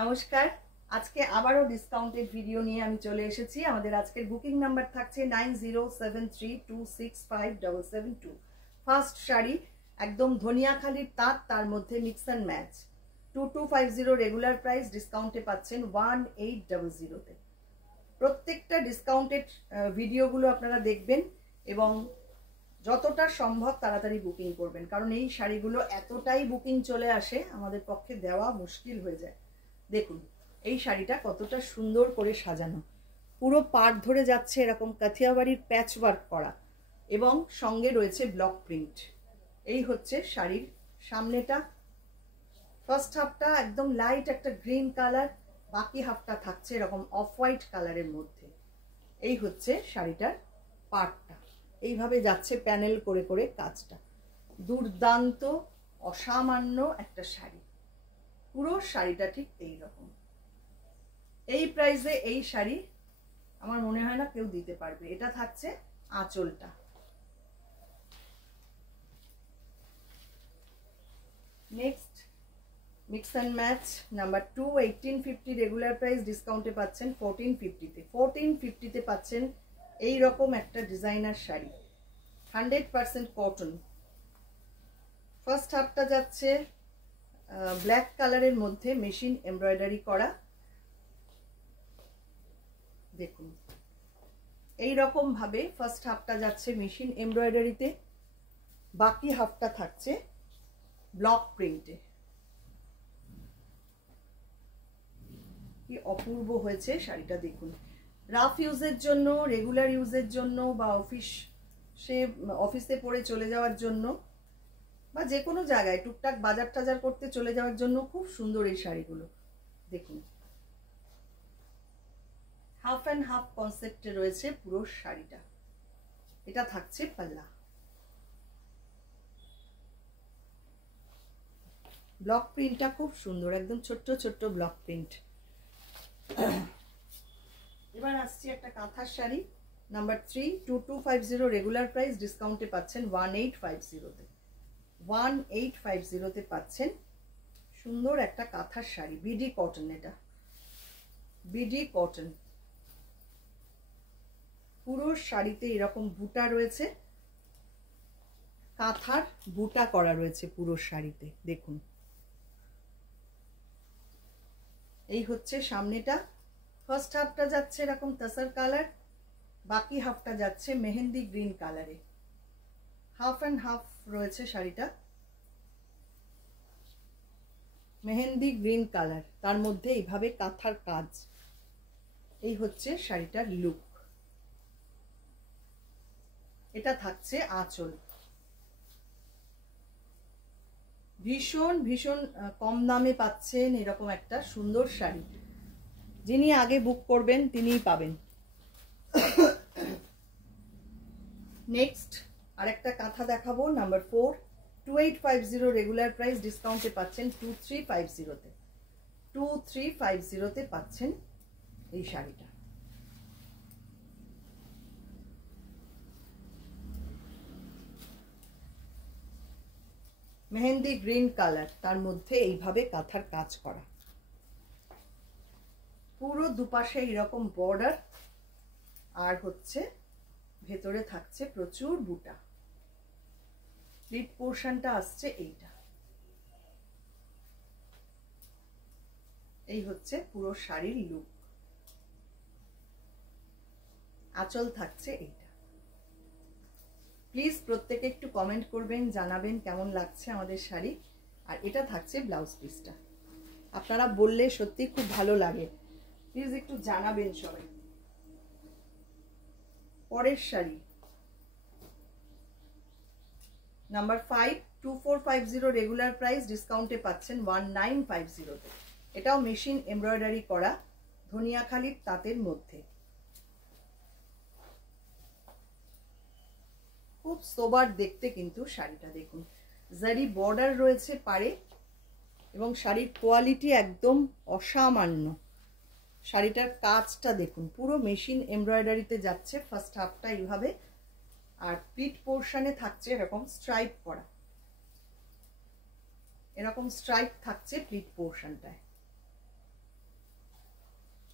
নমস্কার, আজকে আবারও ডিসকাউন্টেড ভিডিও নিয়ে আমি চলে এসেছি। আমাদের আজকের বুকিং নাম্বার থাকছে 9073265772। ফার্স্ট শাড়ি একদম ধনিয়াখালির তাঁত, তার মধ্যে mix and match. 2250 regular price, ডিসকাউন্টে পাচ্ছেন 1800-তে। প্রত্যেকটা ডিসকাউন্টেড ভিডিওগুলো আপনারা দেখবেন এবং যতটা সম্ভব তাড়াতাড়ি বুকিং করবেন, কারণ এই শাড়িগুলো এতটাই বুকিং চলে আসে আমাদের পক্ষে দেওয়া মুশকিল হয়ে যায়। দেখুন এই শাড়িটা কতটা সুন্দর করে সাজানো, পুরো পাড় ধরে যাচ্ছে এরকম কাথিয়াবাড়ির প্যাচ ওয়ার্ক করা এবং সঙ্গে রয়েছে ব্লক প্রিন্ট। এই হচ্ছে শাড়ির সামনেটা। ফার্স্ট হাফটা একদম লাইট একটা গ্রিন কালার, বাকি হাফটা থাকছে এরকম অফ হোয়াইট কালারের মধ্যে। এই হচ্ছে শাড়িটার পাড়টা, এইভাবে যাচ্ছে প্যানেল করে করে কাজটা। দুর্দান্ত অসামান্য একটা শাড়ি, পুরো শাড়িটা ঠিক এই রকম। এই প্রাইসে এই শাড়ি আমার মনে হয় না কেউ দিতে পারবে। এটা থাকছে আঁচলটা। Next mix and match number 2, 1850 regular price, ডিসকাউন্টে পাচ্ছেন 1450-তে। 1450-তে পাচ্ছেন এই রকম একটা ডিজাইনার শাড়ি, 100% কটন। ফার্স্ট হাফটা যাচ্ছে ব্ল্যাক কালারের মধ্যে মেশিন এমব্রয়ডারি করা। দেখুন এই রকম ভাবে ফার্স্ট হাফটা যাচ্ছে মেশিন এমব্রয়ডারিতে, বাকি হাফটা থাকছে ব্লক প্রিন্টে। কি অপূর্ব হয়েছে শাড়িটা দেখুন। রাফ ইউজের জন্য, রেগুলার ইউজের জন্য, বা অফিসে পরে চলে যাওয়ার জন্য, বা যে কোনো জায়গায় টুকটাক বাজার টাজার করতে চলে যাওয়ার জন্য খুব সুন্দর এই শাড়িগুলো। দেখুন হাফ অ্যান্ড হাফ কনসেপ্টে রয়েছে পুরো শাড়িটা। এটা থাকছে পাল্লা। ব্লক প্রিন্টটা খুব সুন্দর, একদম ছোট্ট ছোট্ট ব্লক প্রিন্ট। এবার আসছি একটা কাঁথার শাড়ি নাম্বার 3, 2250 রেগুলার প্রাইস, ডিসকাউন্টে পাচ্ছেন 1850-তে। 1850-তে পাচ্ছেন সুন্দর একটা কাঁথার শাড়ি, বিডি কটন। এটা বিডি কটন। পুরো শাড়িতে এরকম বুটা রয়েছে, কাঁথার বুটা করা রয়েছে পুরো শাড়িতে। দেখুন এই হচ্ছে সামনেটা। ফার্স্ট হাফটা যাচ্ছে এরকম তাসার কালার, বাকি হাফটা যাচ্ছে মেহেন্দি গ্রিন কালারে। হাফ অ্যান্ড হাফ রয়েছে শাড়িটা, মেহেন্দি গ্রিন কালার, তার মধ্যে এইভাবে কাঁথার কাজ। এই হচ্ছে শাড়িটার লুক। এটা থাকছে আঁচল। ভীষণ ভীষণ কম দামে পাচ্ছেন এরকম একটা সুন্দর শাড়ি। যিনি আগে বুক করবেন তিনিই পাবেন। নেক্সট আরেকটা কাঁথা দেখাবো নাম্বার 4, 2850 রেগুলার প্রাইস, ডিসকাউন্টে পাচ্ছেন 2350-তে। 2350-তে পাচ্ছেন এই শাড়িটা। মেহেন্দি গ্রিন কালার, তার মধ্যে এইভাবে কাঁথার কাজ করা। পুরো দুপাশে এইরকম বর্ডার, আর হচ্ছে ভেতরে থাকছে প্রচুর বুটা। স্লিট পোর্শনটা আসছে এইটা। এই হচ্ছে পুরো শাড়ির লুক। আঁচল থাকছে এইটা। প্লিজ প্রত্যেকে একটু কমেন্ট করবেন, জানাবেন কেমন লাগছে আমাদের শাড়ি। আর এটা থাকছে ব্লাউজ পিসটা। আপনারা বললে সত্যি খুব ভালো লাগে, প্লিজ একটু জানাবেন সবাই। পরের শাড়ি নাম্বার 5, 2450 রেগুলার প্রাইস, ডিসকাউন্টে পাচ্ছেন 1950-তে। এটাও মেশিন এমব্রয়ডারি করা, ধনিয়াখালির তাঁতের মধ্যে। খুব সোবার দেখতে কিন্তু শাড়িটা। দেখুন জারি বর্ডার রয়েছে পাড়ে এবং শাড়ির কোয়ালিটি একদম অসামান্য। শাড়িটার কাজটা দেখুন, পুরো মেশিন এমব্রয়ডারিতে যাচ্ছে। ফার্স্ট হাফটা এইভাবে, আর প্লিট পোর্শনে থাকছে এরকম স্ট্রাইপ করা, এরকম স্ট্রাইপ থাকছে প্লিট পোর্শনটায়।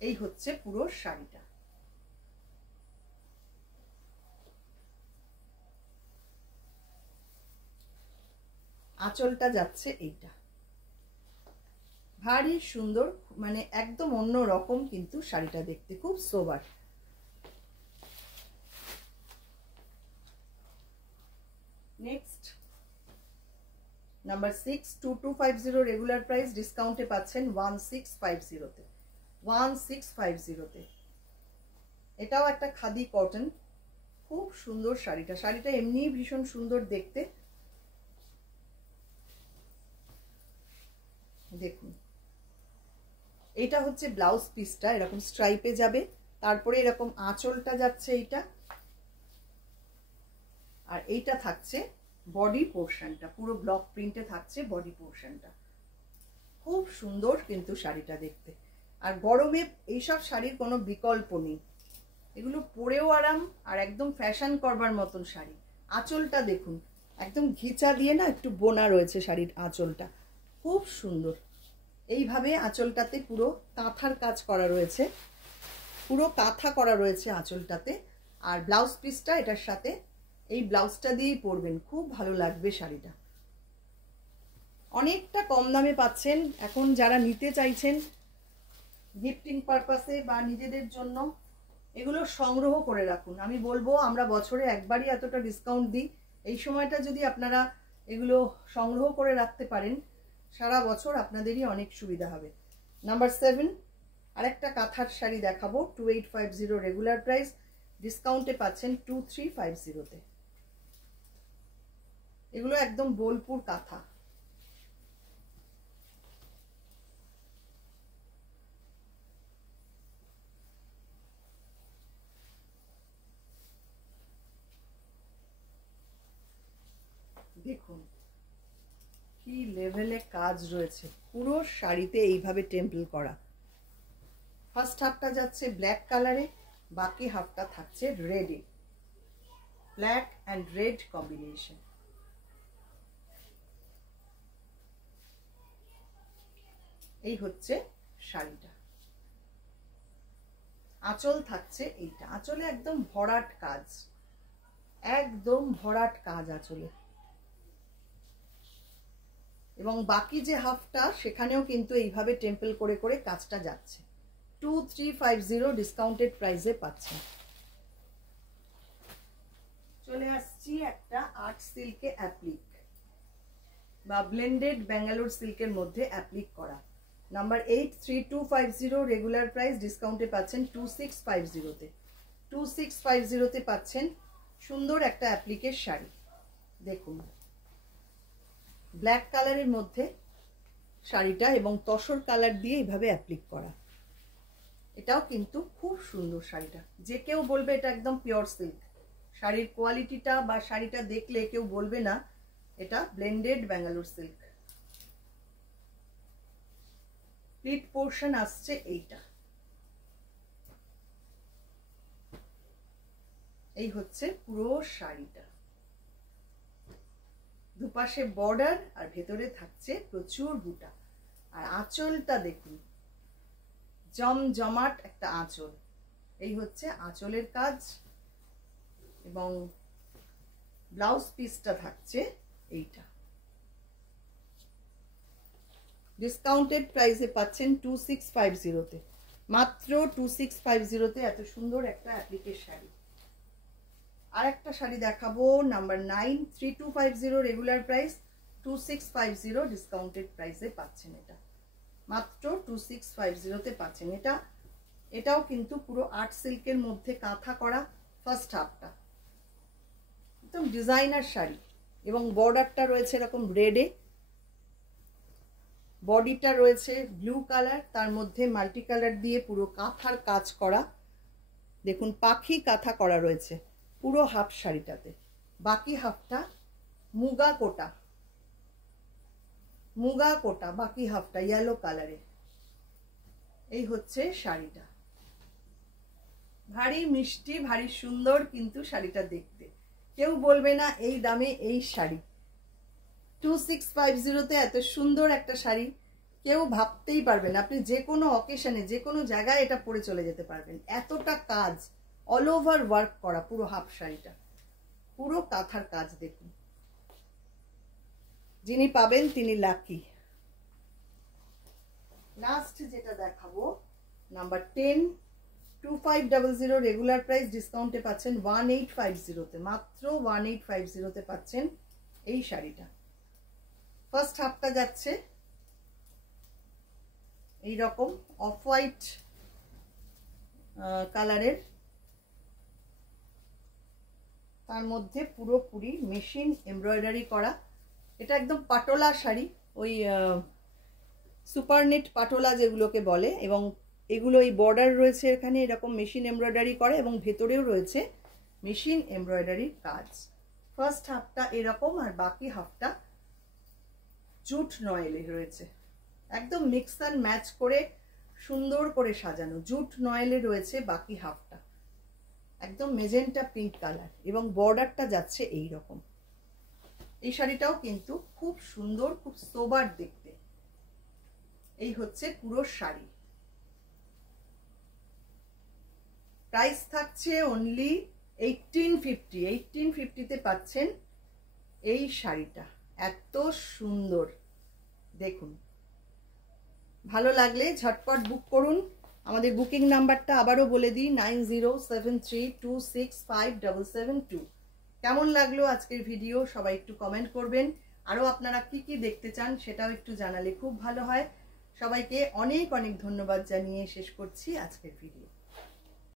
এই হচ্ছে পুরো শাড়িটা। আঁচলটা যাচ্ছে এইটা, ভারী সুন্দর, মানে একদম অন্য রকম কিন্তু শাড়িটা দেখতে, খুব সোবার। নেক্সট নাম্বার 6, 2250 রেগুলার প্রাইস, ডিসকাউন্টে পাচ্ছেন 1650 তে। 1650 তে। এটাও একটা খাদি কটন, খুব সুন্দর শাড়িটা। শাড়িটা এমনি ভীষণ সুন্দর দেখতে। দেখুন, এটা হচ্ছে ব্লাউজ পিসটা, এরকম স্ট্রাইপে যাবে, তারপরে এরকম আঁচলটা যাচ্ছে এইটা, আর এইটা থাকছে বডি পোর্শনটা, পুরো ব্লক প্রিন্টে থাকছে বডি পোর্শনটা। খুব সুন্দর কিন্তু শাড়িটা দেখতে। আর গরমে এইসব শাড়ির কোনো বিকল্প নেই, এগুলো পরেও আরাম, আর একদম ফ্যাশন করবার মতন শাড়ি। আঁচলটা দেখুন, একদম ঘিচা দিয়ে না একটু বোনা রয়েছে শাড়ির আঁচলটা, খুব সুন্দর। এইভাবে আঁচলটাতে পুরো কাঁথার কাজ করা রয়েছে, পুরো কাঁথা করা রয়েছে আঁচলটাতে। আর ব্লাউজ পিসটা এটার সাথে, এই ব্লাউজটা দিয়েই পরবেন, খুব ভালো লাগবে শাড়িটা। অনেকটা কম দামে পাচ্ছেন। এখন যারা নিতে চাইছেন গিফটিং পারপাসে বা নিজেদের জন্য, এগুলো সংগ্রহ করে রাখুন। আমি বলবো, আমরা বছরে একবারই এতটা ডিসকাউন্ট দিই, এই সময়টা যদি আপনারা এগুলো সংগ্রহ করে রাখতে পারেন, সারা বছর আপনাদেরই অনেক সুবিধা হবে। নাম্বার 7, আরেকটা কাঁথার শাড়ি দেখাবো, 2850 রেগুলার প্রাইস, ডিসকাউন্টে পাচ্ছেন 2350 তে। এগুলো একদম বোলপুর কাঁথা। দেখুন কি লেভেলে কাজ রয়েছে, পুরো শাড়িতে এইভাবে টেম্পল করা। ফার্স্ট হাফটা যাচ্ছে ব্ল্যাক কালারে, বাকি হাফটা থাকছে রেডে, ব্ল্যাক অ্যান্ড রেড কম্বিনেশন। এই হচ্ছে শাড়িটা। আঁচল থাকছে এইটা, আঁচলে একদম ভরাট কাজ, একদম ভরাট কাজ আঁচলে। এবং বাকি যে হাফটা, সেখানেও কিন্তু এইভাবে টেম্পল করে করে কাজটা যাচ্ছে। 2350 ডিসকাউন্টেড প্রাইসে পাচ্ছেন। চলে আসছি একটা আর্ট সিল্কে অ্যাপ্লিক বা ব্লেন্ডেড ব্যাঙ্গালোর সিল্কের মধ্যে অ্যাপ্লিক করা। নাম্বার 8, 3250 রেগুলার প্রাইস, ডিসকাউন্টে পাচ্ছেন 2650 তে। 2650 তে পাচ্ছেন সুন্দর একটা অ্যাপ্লিকের শাড়ি। দেখুন, ব্ল্যাক কালারের মধ্যে শাড়িটা এবং তসর কালার দিয়ে এইভাবে অ্যাপ্লিক করা। এটাও কিন্তু খুব সুন্দর শাড়িটা, যে কেউ বলবে এটা একদম পিওর সিল্ক। শাড়ির কোয়ালিটিটা বা শাড়িটা দেখলে কেউ বলবে না এটা blended Bangalore silk. Pleat portion আসছে এইটা। এই হচ্ছে পুরো শাড়িটা, দুপাশে বর্ডার আর ভেতরে থাকছে প্রচুর বুটা। আর আঁচলটা দেখুন, জমজমাট একটা আঁচল। এই হচ্ছে আঁচলের কাজ, এবং ব্লাউজ পিসটা থাকছে এইটা। ডিসকাউন্টেড প্রাইসে পাচ্ছেন 2650 তে, মাত্র 2650 তে এত সুন্দর একটা অ্যাপ্লিকের শাড়ি। আর একটা শাড়ি দেখাবো, নাম্বার 9, 3250 রেগুলার প্রাইস, 2650 ডিসকাউন্টেড প্রাইসে পাচ্ছেন। এটা মাত্র 2650 তে পাচ্ছেন। এটাও কিন্তু পুরো আর্ট সিল্কের মধ্যে কাঁথা করা। ফার্স্ট হাফটা একদম ডিজাইনার শাড়ি, এবং বর্ডারটা রয়েছে এরকম রেডে, বডিটা রয়েছে ব্লু কালার, তার মধ্যে মাল্টি কালার দিয়ে পুরো কাঁথার কাজ করা। দেখুন, পাখি কাঁথা করা রয়েছে পুরো হাফ শাড়িটাতে। বাকি হাফটা মুগা কোটা, মুগা কোটা, বাকি হাফটা ইয়েলো কালারে। এই হচ্ছে শাড়িটা, ভারী মিষ্টি, ভারী সুন্দর কিন্তু শাড়িটা দেখতে। কেউ বলবে না এই দামে এই শাড়ি। 2650 তে এত সুন্দর একটা শাড়ি কেউ ভাবতেই পারবেন আপনি যে কোনো অকেশনে যে কোনো জায়গায় এটা পরে চলে যেতে পারবেন। এতটা কাজ, অল ওভার ওয়ার্ক করা পুরো হাফ শাড়িটা, পুরো কাঁথার কাজ দেখুন। যিনি পাবেন তিনি লাকি। লাস্ট যেটা দেখাবো নাম্বার 10, 2500 রেগুলার প্রাইস, ডিসকাউন্টে পাচ্ছেন 1850-তে, মাত্র 1850-তে পাচ্ছেন এই শাড়িটা। ফার্স্ট হাফটা যাচ্ছে এই রকম অফ হোয়াইট কালারের, তার মধ্যে পুরোপুরি মেশিন এমব্রয়ডারি করা। এটা একদম পাটোলা শাড়ি, ওই সুপারনেট পাটোলা যেগুলোকে বলে, এবং এগুলো এই বর্ডার রয়েছে এখানে এরকম মেশিন এমব্রয়ডারি করা, এবং ভেতরেও রয়েছে মেশিন এমব্রয়ডারির কাজ। ফার্স্ট হাফটা এরকম, আর বাকি হাফটা জুট নয়েলে রয়েছে, একদম মিক্স অ্যান্ড ম্যাচ করে সুন্দর করে সাজানো জুট নয়েলে রয়েছে বাকি হাফটা, একদম মেজেন্টা পিঙ্ক কালার, এবং বর্ডারটা যাচ্ছে এই রকম। এই শাড়িটাও কিন্তু খুব সুন্দর, খুব সোবার দেখতে। এই হচ্ছে পুরো শাড়ি। প্রাইস থাকছে অনলি 1850। 1850-তে পাচ্ছেন এই শাড়িটা, এত সুন্দর দেখুন। ভালো লাগলে ঝটপট বুক করুন। আমাদের বুকিং নাম্বারটা আবারও বলে দিই, 9073265772। কেমন লাগলো আজকের ভিডিও সবাই একটু কমেন্ট করবেন। আরও আপনারা কি কি দেখতে চান সেটাও একটু জানালে খুব ভালো হয়। সবাইকে অনেক অনেক ধন্যবাদ জানিয়ে শেষ করছি আজকের ভিডিও।